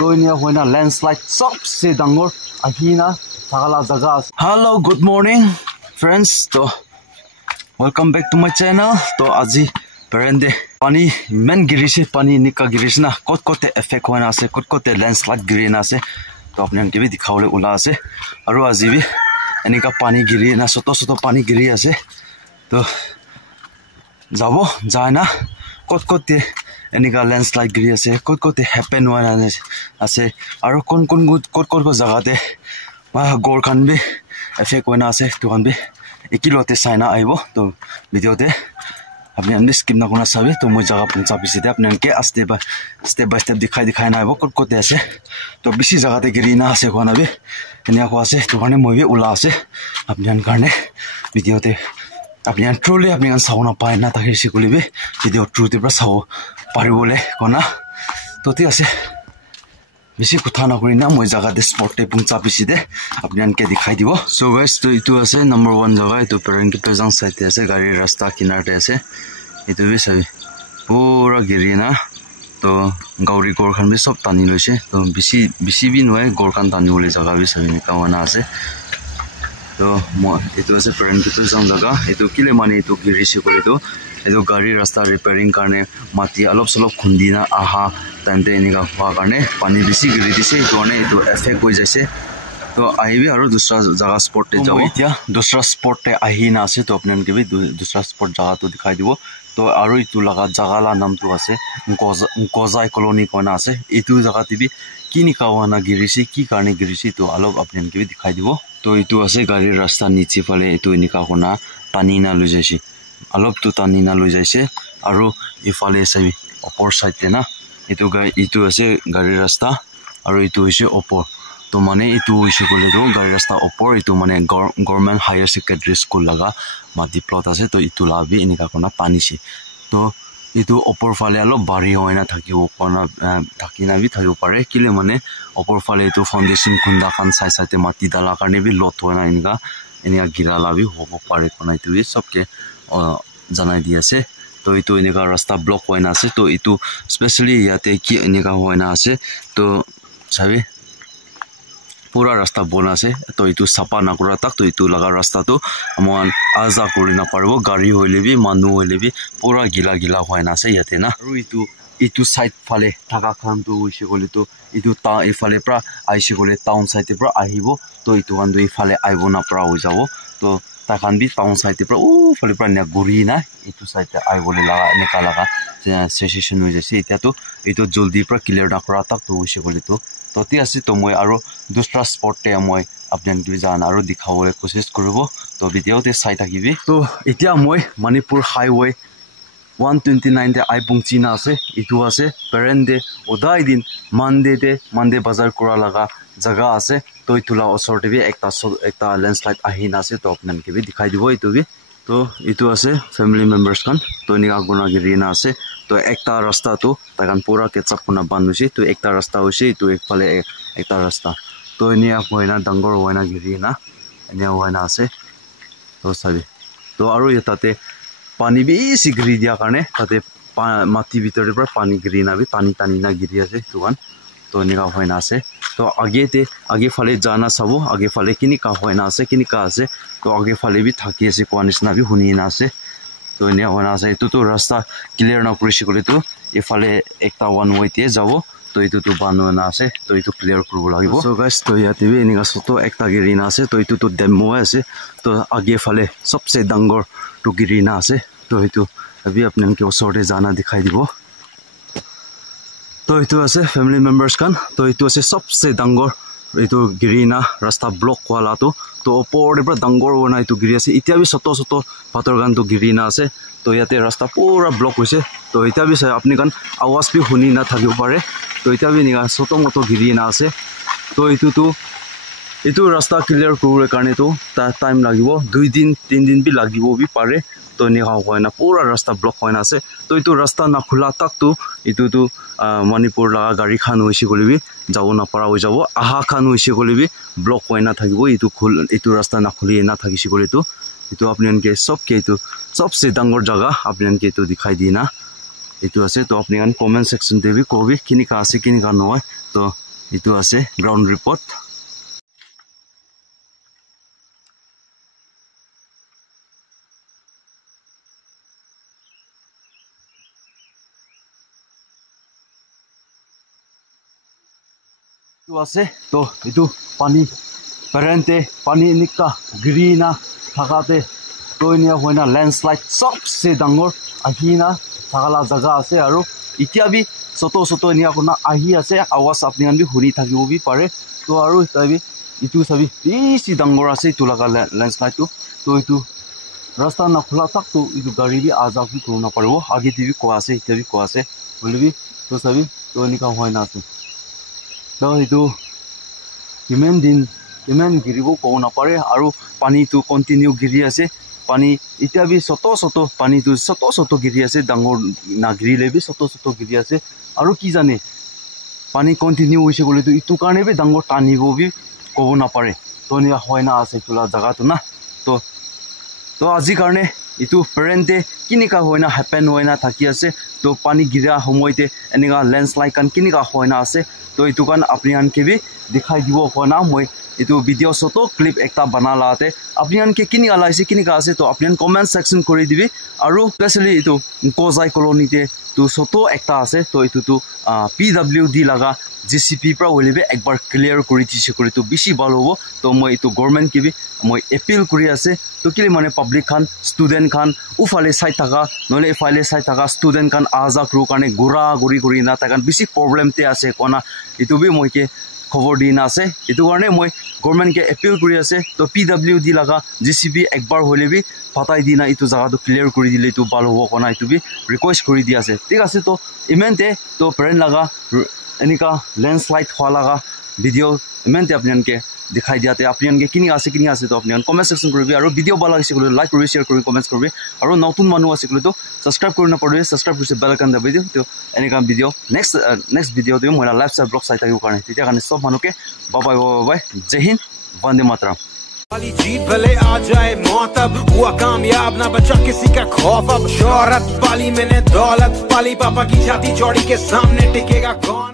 तो इन्हें हुए ना लैंडस्लाइड सबसे डंगोर अहीना थागला जगह। हेलो गुड मॉर्निंग फ्रेंड्स, तो welcome back to my channel. तो आज पेरेंडे पानी मेन गिरीश पानी निका गिरीश ना कोट कोटे इफेक्ट होना से कोट कोटे लैंडस्लाइड गिरी ना से तो अपने उनके भी दिखाओले उला से और आज भी इनका पानी गिरी ना सोतो सोतो पानी गिरी आसे तो जाबो जाना कोट कोटे इनका लैंडस्लाइड गिरी आसे कोट कोटे हैपन होना आसे और कौन कौन कोट कोट को जगह दे वहाँ गोर खान भी इफेक्ट होना आसे तो खान भी एक ही लोटे साइना आइबो तो वीडियो दे अपने अंदर स्किप ना करना सभी तो मुझे जगह पहुंचा भी सीधे अपने के स्टेप बाय स्टेप दिखाई ना आइबो कोट कोटे आसे तो बिसी जगह दे गिरी ना आसे कोना भी इन्हें को आसे तो खाने मुझे उला आसे अपने अनकारने वीडियो दे अपने ट्रूली अपने अन साउना पाए ना ताकि सिकुली भी वीडियो ट्रू दे पर साउ पारी बोले कोना तो ती आसे बेसी कुथा ना करी ना मुझे जगह दे स्पॉट पे पहुंचा भी सीधे अपने अन के दिखाई दिवो। सो गाइस तो इतु आसे नंबर 1 जगह इतु पेरेंट के पेजंग साइड ऐसे गाड़ी रास्ता किनारे ऐसे इतु भी सभी पूरा गिरी ना तो गौरी गोर खान भी सब तानी लैसे तो बिसी भी नय गोर खान तानी बोले जगह भी सभी निकावना आसे तो इतु आसे पेरेंट के पेजंग जगह इतु किले माने इतु गिरी से करे तो इतु गाड़ी रास्ता रिपेयरिंग करने माटी अलप सलप खुंदी ना आहा टाइम पे इनका हुआ करने पानी बेसी गिरी दिसे तो ने इतु इफेक्ट हो जैसे तो आई भी और दूसरा जगह स्पॉट पे जाओ इतना दूसरा स्पॉट पे आई ना आसे तो अपने उनके भी दूसरा स्पॉट जगह तो दिखाई दिवो तो और इतु लगा जगह ला नाम तो आसे कोजाई कॉलोनी कोना आसे इतु जगह ती भी की निकावाना गिरिसी की कारणे गिरिसी तो अलग अपने उनके भी दिखाई दिवो तो इतु आसे गाड़ी रास्ता नीचे फाले इतु निका कोना पानी ना लु जैसी अलग तो तानी ना लु जैसे और इफाले सभी ऊपर साइड पे ना इतु आसे गाड़ी रास्ता और इतु इसे ऊपर तो माने इतु इसे कोले तो गाड़ी रास्ता ऊपर इतु माने गवर्नमेंट हायर सेकेंडरी स्कूल लगा माटी प्लॉट आसे तो इतु लाभी इनका कोना पानी से तो इतु ऊपर फाले आलो बारी होइना থাকিব कोना থাকিना भी থাকিব पारे किले माने ऊपर फाले इतु फाउंडेशन खुंदा खान साइड साइड माटी डाला करने भी लॉट होना इनका गिराला भी होबो पारे कोना इतु सबके जनाई दिया से तो इतु इनका रास्ता ब्लॉक होइना से तो इतु स्पेशली याते कि इनका होइना से तो सभी पूरा रास्ता बना से तो इतु सपा ना करा तक तो इतु लगा रास्ता तो मन आजा करि ना पारबो गाड़ी होइले भी मानु होइले भी पूरा गिला गिला होइना से याते ना और इतु साइड फाले थाका खान तो उइसे गले तो इतु ता इफाले प्रा आइसे गले टाउन साइड प्रा आहिबो तो इतु गान दुई फाले आइबो ना प्रा हो जाबो तो ताखान भी टाउन साइड प्रा उ फाले प्रा ने गुरी ना इतु साइड आइबो ले लगा नेका लगा सेशन हो जैसे इता तो इतु जल्दी प्रा क्लियर ना करा तक तो उइसे गले तो ती आसी तो मैं और दूसरा स्पॉट पे मैं अपने की जाना और दिखाबले कोशिश करबो तो वीडियो ते साइ থাকিবি तो इतिया मैं मणिपुर हाईवे 129 ते आई पुंगचिना आसे इतु आसे पेरेंट डे ओदाई दिन मंडे बाजार करा लगा जगह आसे तो इतुला असरते भी एकता लैंडस्लाइड आहिना आसे तो अपने के भी दिखाई दिबो इतु भी तो इतु आसे फैमिली मेंबर्स खान तो निका गुना गिरिना आसे तो एकता रास्ता तो तकान पूरा केचप पुना बानुसी तो एकता रास्ता होइसे तो एक फाले एकता रास्ता तो इनिया होइना डंगर होइना गिरिना इनिया होइना आसे तो सभी तो आरो यताते पानी बेसी गिरि दिया कारणे ताते माटी भितरे पर पानी गिरिना भी टानी ना गिरि आसे तुगान तो निका होइना आसे तो आगे फाले जाना सबो आगे फाले किनिका होइना आसे किनिका आसे तो आगे फाले भी थाकी आसे कोनिसना भी हुनिना आसे तो इन्हें होना से तो रास्ता क्लियर ना करिसे गले तो इफाले एकता वन वे ते जाबो तो इतु तो बानना से तो इतु क्लियर करबो लागिबो। सो गाइस तो याते भी इनिका सोतो एकता गिरिना से तो इतु तो डेमो आसे तो आगे फाले सबसे डंगर तो गिरिना से तो इतु अभी अपने के उसरे जाना दिखाई दिबो तो इतु आसे फैमिली मेंबर्स कान तो इतु आसे सबसे डंगर इतु गिरिना रास्ता ब्लॉक वाला तो ऊपर पर डंगर होना इतु गिरि आसे इতিয়া भी सतो पाथर गान तो गिरिना आसे तो याते रास्ता पूरा ब्लॉक होइसे तो इতিয়া भी अपनी गान आवाज भी हुनी ना থাকিব पारे तो इতিয়া भी निगा सतो मतो गिरिना आसे तो इतु रास्ता क्लियर करले कारणे तो टाइम लागिबो 2 दिन 3 दिन भी लागिबो भी पारे तो निगा होइना पूरा रास्ता ब्लॉक होइना आसे तो इतु रास्ता ना खुला तक तो इतु तो मणिपुर लगा गाड़ी खान होइसे गले भी जाबो ना पारा हो जाबो आहा खान होइसे गले भी ब्लॉक होइना থাকিব इतु रास्ता ना खुली ना থাকিसे गले तो इतु अपने के सबके इतु सबसे डंगर जगह अपने के तो दिखाई दी ना इतु आसे तो अपने कमेंट सेक्शन दे भी को भी किनिका आसे किनिका नय तो इतु आसे ग्राउंड रिपोर्ट আছে তো ইটো পানী পেৰেণ্টে পানী নিকা গ্ৰীনা থাকাতে তইনিয়া হয়না লেণ্ডশ্লাইড সবচে ডাঙৰ আহিনা থাকালা জাগা আছে আৰু এতিয়া বি সত নিয়া কোনা আহি আছে আৱাজ আপনিয়ান বি শুনি থাকিব বি পাৰে তো আৰু তাবি ইটো চাবি বেছি ডাঙৰ আছে ইটো লগা লেণ্ডশ্লাইডটো তো ইটো ৰাস্তা না খোলা থাক তো ইটো গাড়ী বি আজাক বি কৰিব নাপাৰিব আগে দিবি কোৱা আছে এতিয়া বি কোৱা আছে বলিবি তো চাবি তো নিকা হয় না আছে তো ইটো কিমান দিন কিমান গিৰিব ক'ব নাপাৰে আৰু পানীটো কণ্টিনিউ গিৰি আছে পানী এতিয়া বি সত পানীটো সত গিৰি আছে ডাঙৰ নাগৰিলে বি সত গিৰি আছে আৰু কি জানে পানী কণ্টিনিউ হৈছে গ'লেতো ইটো কাৰণে বি ডাঙৰ টানিব বি ক'ব নাপাৰে তো নিয়া হয় না আছে তোলা জাগাটো না তো আজি কাৰণে ইটো পেৰেণ্টে কিনিকা হয় না হেপেন হয় না থাকি আছে তো পানী গিৰা সময়তে এনেকা লেণ্ডশ্লাইড কান কিনিকা হয় না আছে তো ইটো কান আপনি আনকে বি দেখাই দিব হয় না মই इतो वीडियो सोतो क्लिप एकता बना लाते अपनियन के किनी आलाइसे किनी का आसे तो अपनियन कमेंट सेक्शन करि दिबि आरो स्पेशली इतो कोजाई कॉलोनी ते तो सोतो एकता आसे तो इतो तो पीडब्ल्यूडी लगा जीसीपी प्रा होलिबे एक बार क्लियर करि दिसे करि तो बेसी ভাল होबो तो মই इतो गवर्नमेंट के भी মই अपील करि आसे तो किले माने पब्लिक खान स्टूडेंट खान उफाले साइ थाका नले इफाले साइ थाका स्टूडेंट खान आजा क्रु काने गुरा गुरी ना ताकान बेसी प्रॉब्लम ते आसे कोना इतो बि মই के खबर दिन आसे इतो कारणे মই गवर्नमेंट के अपील करि आसे तो पीडब्ल्यूडी लगा जीसीबी एक बार होले भी फटाई दिना इतो जगह तो क्लियर करि दिले तो ভাল হ'ব कोना इतो भी रिक्वेस्ट करि दि आसे ठीक आसे तो इमेंटे तो पेरेंट लगा एनिका लैंडस्लाइड हुआ लगा वीडियो इमेंटे अपनियन के दिखाई दियाते अपनियन के किनी आसे तो अपनियन कमेंट सेक्शन करबि आरो वीडियो ভাল লাগিছে গলে লাইক কৰি शेयर কৰি कमेंट्स करबि आरो नतुन मानु আছে গলে तो सब्सक्राइब কৰি नपरबे सब्सक्राइब কৰিছে बेल आइकन दबाइ दिउ तो एनिका वीडियो नेक्स्ट वीडियो दिउ मोला लाइफ स्टाइल ब्लॉग साइट आइउ কাৰণে তেতিয়া কাৰণে सब मानुके बाय बाय जय हिंद वंदे मातरम वाली जीत भले आ जाए मौत अब हुआ कामयाब ना बचा किसी का खौफ अब शोहरत पाली मैंने दौलत पाली पापा की छाती चौड़ी के सामने टिकेगा कौन।